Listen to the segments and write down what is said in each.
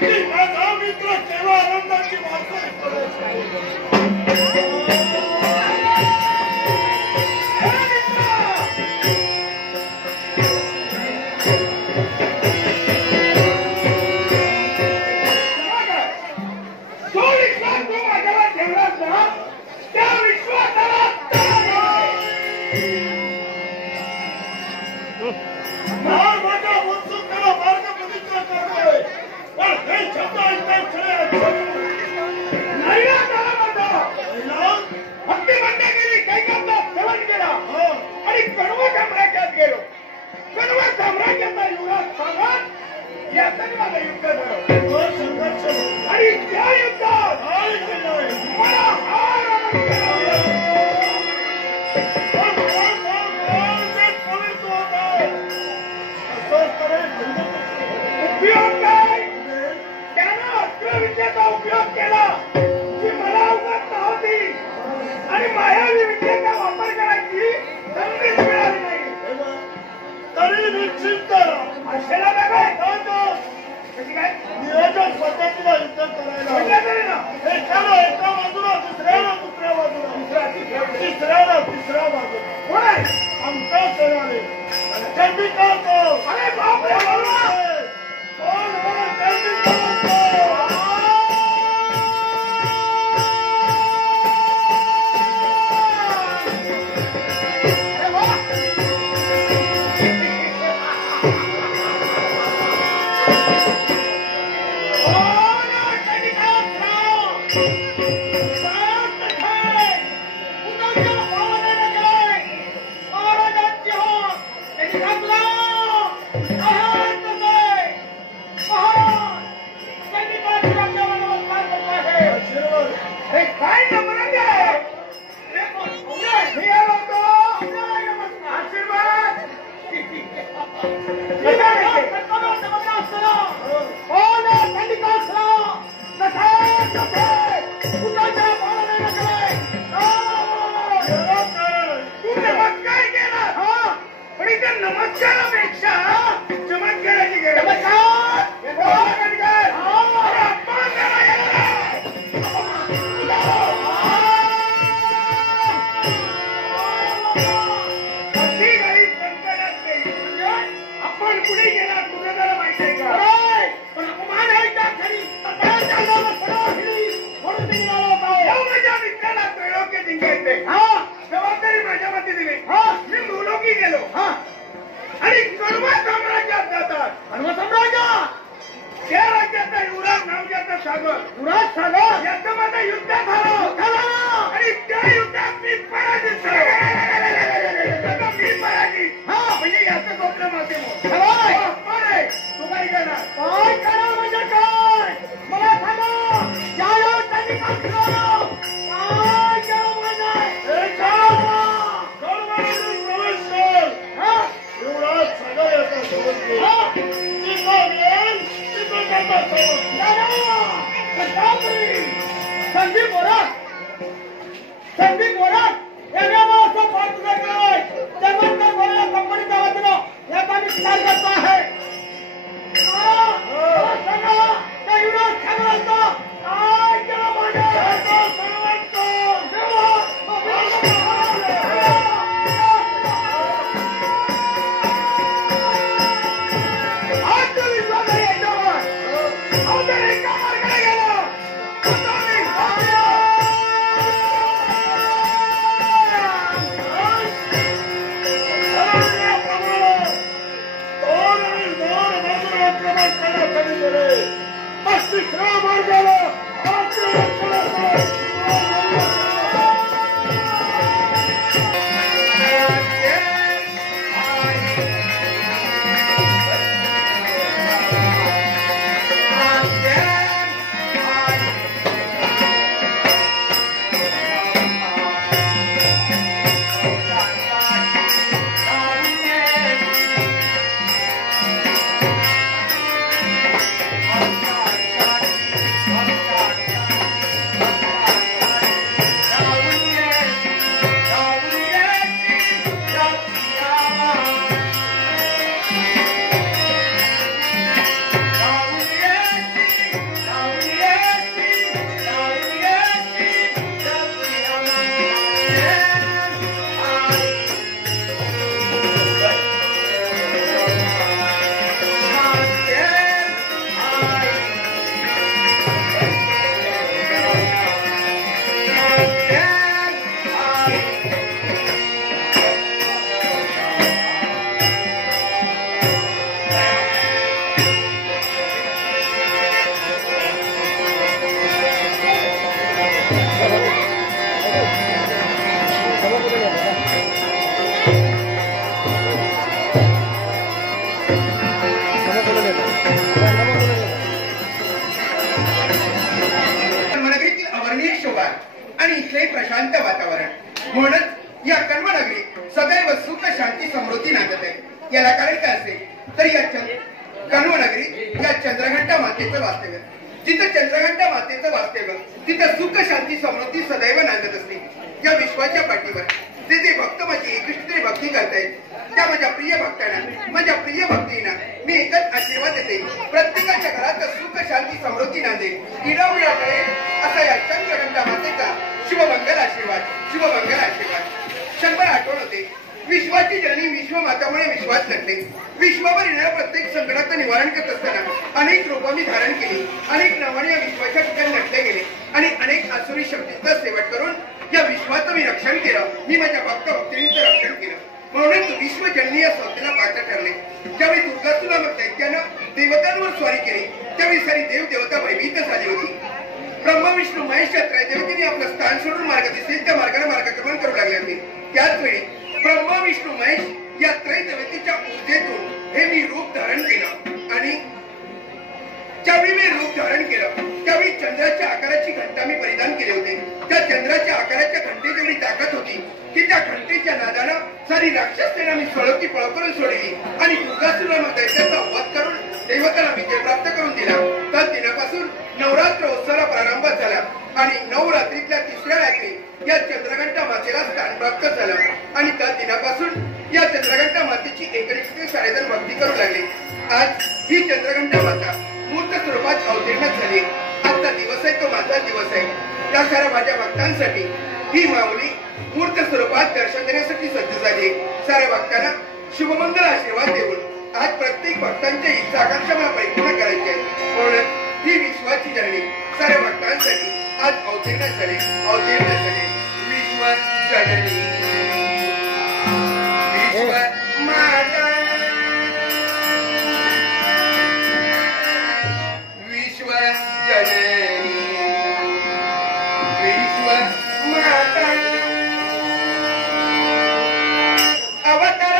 माझा मित्र केव्हा आनंदाची Marga! म्हणूनच या कण्वनगरी सदैव सुख शांती समृद्धी नांदत आहे. याला कारण काय असेल तर या कण्वनगरी या चंद्रघंटा मातेचं वास्तव्य. जिथं चंद्रघंटा मातेचं वास्तव्य तिथं सुख शांती समृद्धी सदैव नांदत असते. या विश्वाच्या पाठीवर जे जे भक्त माझी एकत्रित भक्ती करतायत त्या माझ्या प्रिय भक्तांना माझ्या प्रिय भक्तींना मी एकच आशीर्वाद देते. प्रत्येकाच्या घरात सुख शांती समृद्धी नांदे इडवळा कळे असा या चंद्रघंटा मातेचा शुभमंगल आशीर्वाद शुभमंगल आशीर्वाद. शंभर आठवण होते विश्वाची जननी विश्वमातामुळे विश्वात नटले. विश्वावर येणाऱ्या प्रत्येक संकटाचं निवारण करत असताना अनेक रूपं मी धारण केली. अनेक नावाने या विश्वाच्या ठिकाणी नटले गेले आणि अनेक आसुरी शक्तींचा सेवट करून या विश्वाचं मी रक्षण केलं. मी माझ्या भक्त भक्तींचं रक्षण केलं. म्हणून विश्वजननी या संस्थेला पात्र ठरले. ज्यावेळी दुर्गासुरा दैत्यानं देवतांवर स्वारी केली त्यावेळी सारी देव देवता भयभीत झाली होती. ब्रह्मा विष्णू महेश या त्रैदेवतेने आपलं स्थान सोडून मार्ग दिसेल त्या मार्गाने मार्गक्रमण करू लागले होते. त्याच वेळी ब्रह्मा विष्णू महेश या त्रैदेवतेच्या ऊर्जेतून हे मी रूप धारण केलं आणि ज्यावेळी मी रूप धारण केलं त्यावेळी चंद्राच्या आकाराची घंटा मी परिधान केले होते. त्या चंद्राच्या आकाराच्या घंटेत एवढी ताकद होती की त्या घंटेच्या नादानं सारी राक्षस सेना मी सळोकी पळ करून सोडली आणि दुर्गासुरानं दैत्याचा वध करून देवताला विजय प्राप्त करून दिला. त्या दिनापासून नवरात्र उत्सवाला प्रारंभ झाला आणि नवरात्रीतल्या तिसऱ्या रात्री या चंद्रघंटा मातेला स्थान प्राप्त झालं आणि त्या दिनापासून या चंद्रघंटा मातेची एकनिष्ठ सारेजण भक्ती करू लागले. आज ही चंद्रघंटा माता मूर्त स्वरूपात अवतीर्ण झाली. आजचा दिवस आहे तो माझा दिवस आहे. त्या साऱ्या माझ्या भक्तांसाठी ही माऊली मूर्त स्वरूपात दर्शन देण्यासाठी सज्ज झाली. साऱ्या भक्तांना शुभमंगल आशीर्वाद देऊन आज प्रत्येक भक्तांच्या इच्छा आकांक्षा मला परिपूर्ण करायची आहे. म्हणून ही विश्वाची जननी साऱ्या भक्तांसाठी आज अवतीर्ण झाली अवतीर्ण झाली. विश्व जननी विश्व माता विश्व जननी विश्व माता अवतरले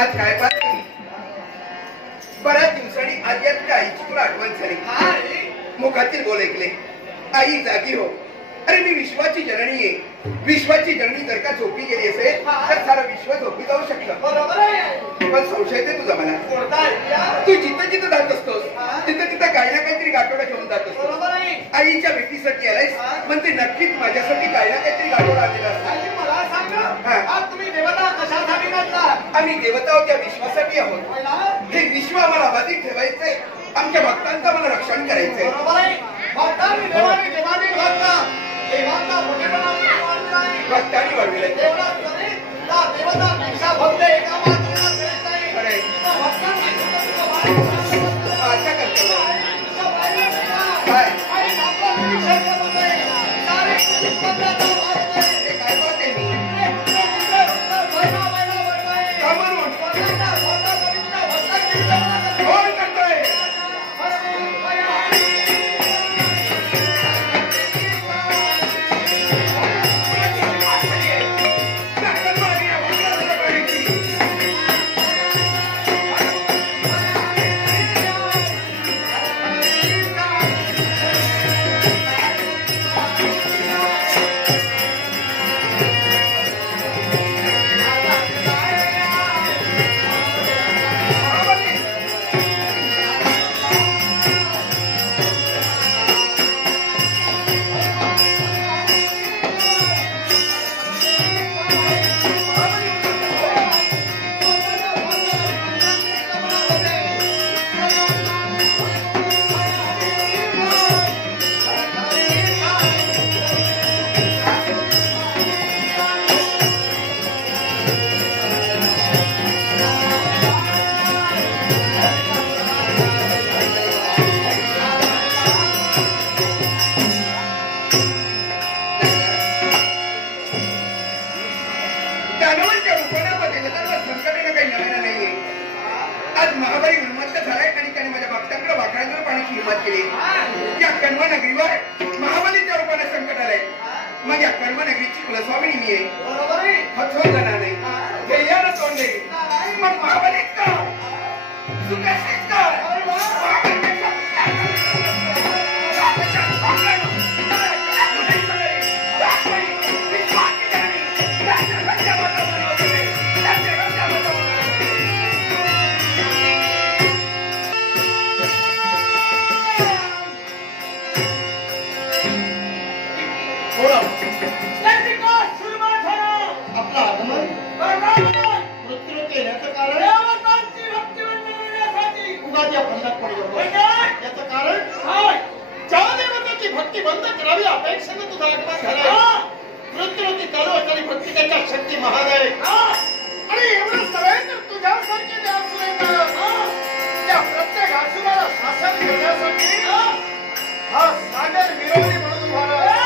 आज काय पाहिजे बऱ्याच दिवसांनी आज या आईची तुला आठवण झाली. मुखातील बोल ऐकले. आई जागी हो. अरे मी विश्वाची जननी आहे. विश्वाची जननी जर का झोपी गेली असेल तर सारं विश्व झोपी जाऊ शकतं. पण संशय ते तुझा मला तू जिथं जिथं जात असतोस तिथं तिथं काही ना काहीतरी गाठोडा घेऊन जात असतो. आईच्या भेटीसाठी आलायस म्हणते नक्कीच माझ्यासाठी काही ना काहीतरी गाठोडा आणलेला असतो. मला सांगा तुम्ही देवता कशासाठी करता? आम्ही देवता आहोत त्या विश्वासाठी आहोत. हे विश्व आम्हाला बाधित ठेवायचंय आमच्या भक्तांचं मला रक्षण करायचंय. बरोबर आहे. भक्तांनी देवाने भक्ता देवांना मोठेपणा मानलं आहे. भक्तांनी वाढविलंय. त्या देवतांपेक्षा भक्त एका माणसाला श्रेष्ठ आहे. खरंय. त्या भक्तांनी सुद्धा अच्छा करतो काय आणि आपला निरीक्षण करत आहे. सारे कुटुंबाचा भाग आहे. हे काय बोलते मी का म्हणून कोण करतोय? दानवांच्या रूपामध्ये सर्व संकटानं काही नव्यानं नाहीये. आज महाबळी उन्मत्त झालाय आणि त्याने माझ्या भक्तांकडे वाकड्यावर पाण्याची हिंमत केली. या कण्वनगरीवर महाबलीच्या रूपाने संकट आलंय. मग या कण्वनगरीची कुलस्वामिनी मी आहे. बरोबर आहे. हसवून जाणार नाही. ध्येयानं तोंड देईल. मग महाबलीच का सुखाशीच का आपला आगमन मृत्यू केल्याचं कारण उगाच्या बंधात पडलो. याचं कारण ज्या देवताची भक्ती बंद करावी अपेक्षेनं तुझं आगमन झालं. मृत्यूवरती चालू असणारी भक्ती त्याच्या शक्ती महान आहे. आणि एवढं सगळं तर तुझ्यासारखे त्या असुरांना त्या प्रत्येक असुराला शासन करण्यासाठी हा सागर विरोधी म्हणून उभा राहिला.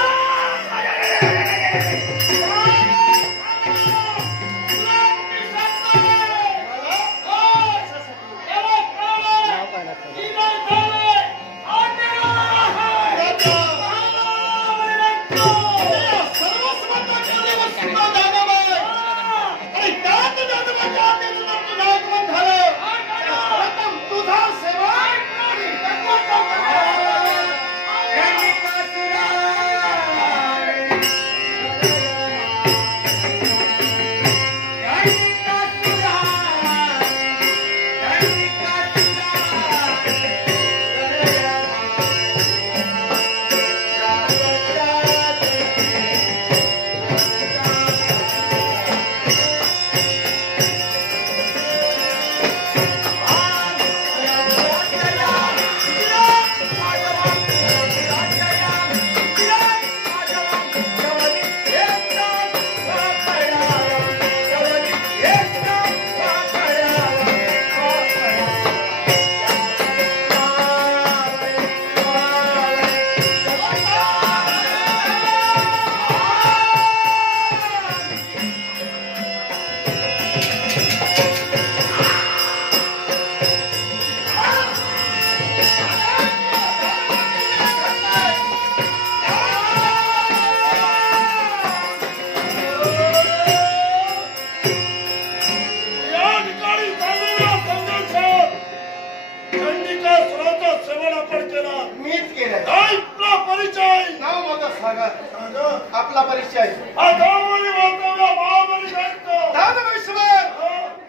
आपला परिचय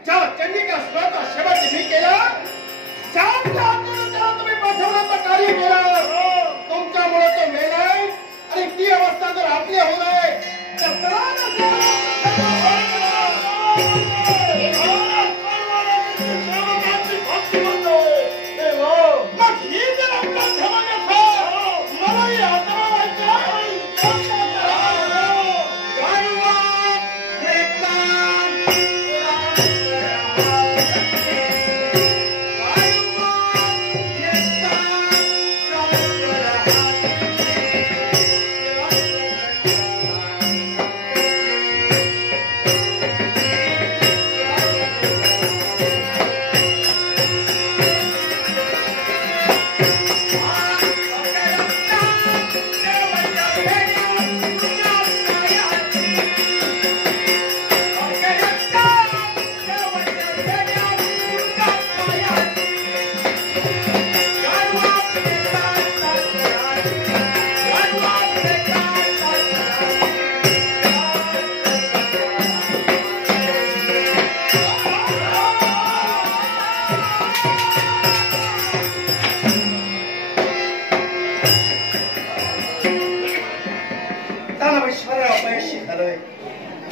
ज्या चंडिका स्नाचा शेवट मी केला तुम्ही पाठवण्याचं कार्य केलं तुमच्यामुळे तो मेलाय आणि ती अवस्था जर आपली होणार मग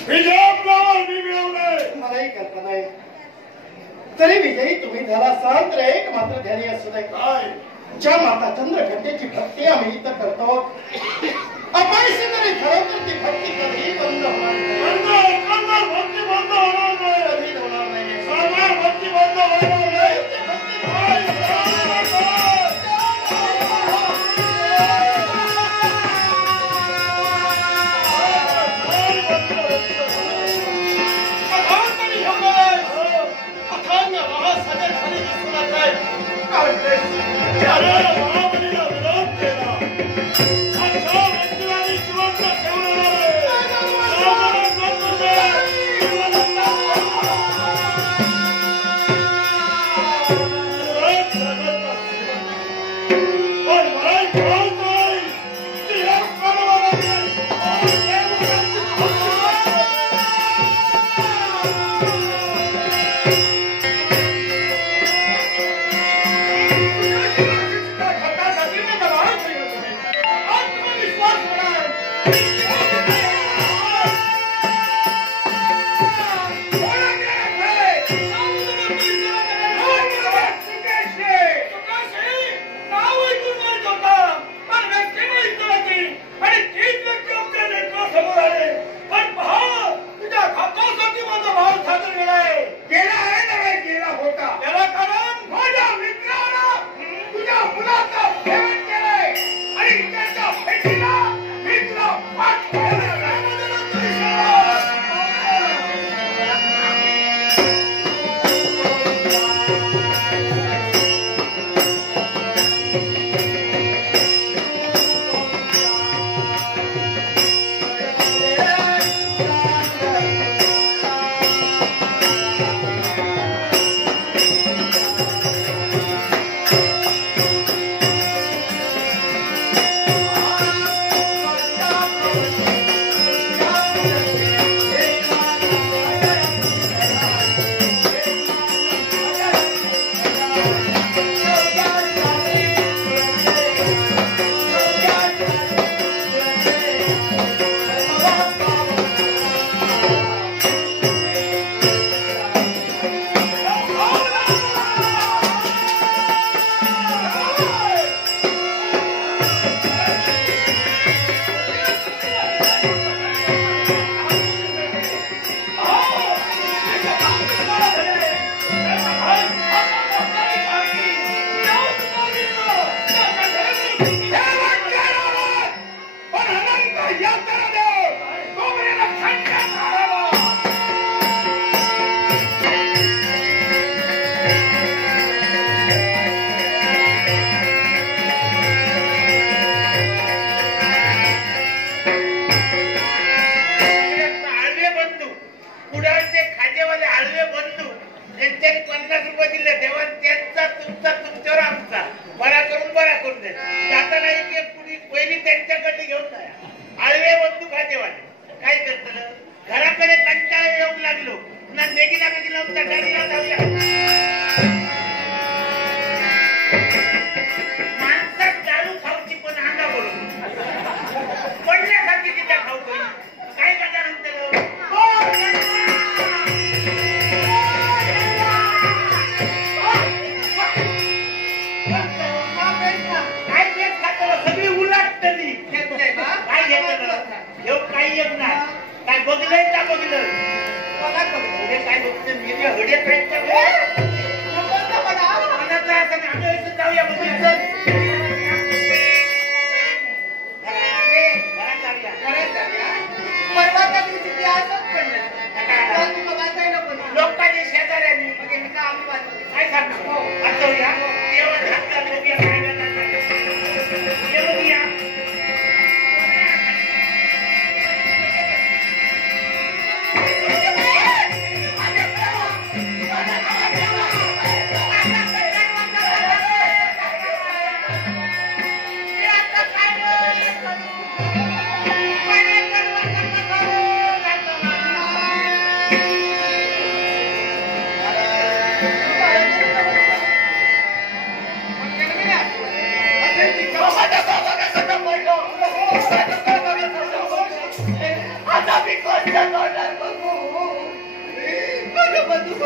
विजय आपल्यावर मी मिळवलाय. मलाही कल्पना आहे. तरी विजयी तुम्ही झाला असाल तर एक मात्र ध्यानी असू दे. काय ज्या माता चंद्रघंटेची भक्ती आम्ही इथं करतो अपयशी जरी ठरव तर ती भक्ती कधीही बंद होणार नाही. भक्ती बंद होणार नाही. कधीच होणार नाही. सरकार भक्ती बंद होणार नाही.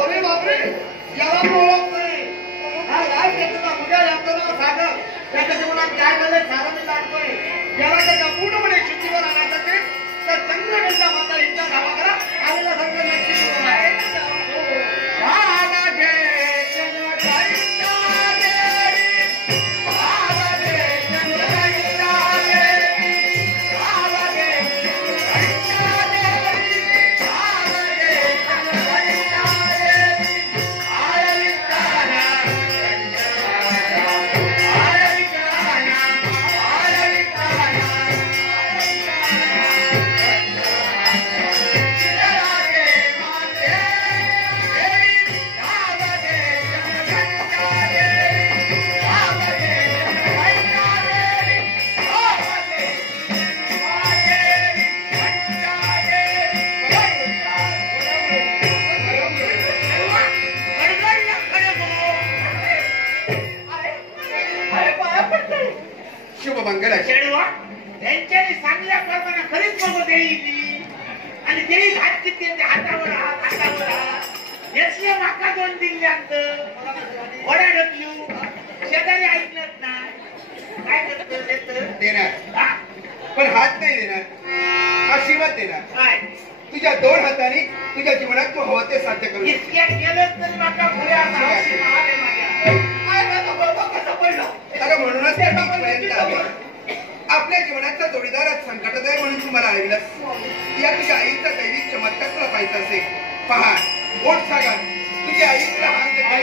अरे बापरे, याला मी ओळखतोय. हा काय त्याचा उद्या लागतो ना सागर, त्याच्या जीवनात काय झालंय सारा मी जाणतोय. याला त्याच्या पूर्णपणे शुद्धीवर आणायचं ते तर चंद्रघंटा माता हिच्या गावाकडे आलेला सगळं नक्की आहे. शुभमंगल त्यांच्यानी चांगल्या प्रमाणे खरीच बघू देई आणि देई हात हातावर हात याची माका दोन दिल्ल्यांत वडा ढकलू शेजारी ऐकलत ना काय करतो देणार पण हात नाही देणार, आशीर्वाद देणार. काय तुझ्या दोन हाताने तुझ्या जीवनात तू हवं ते साध्य करू. इतक्या केलं तर माका भुया अगं म्हणूनच त्या मीपर्यंत आले. आपल्या जीवनाचा जोडीदार आज संकटात आहे म्हणून तुम्हाला आलेलास. या तुझ्या आईचा दैविक चमत्कार तुला पाहिजे असेल. पहा, बोट सांगा तुझी आई तुला हात देते.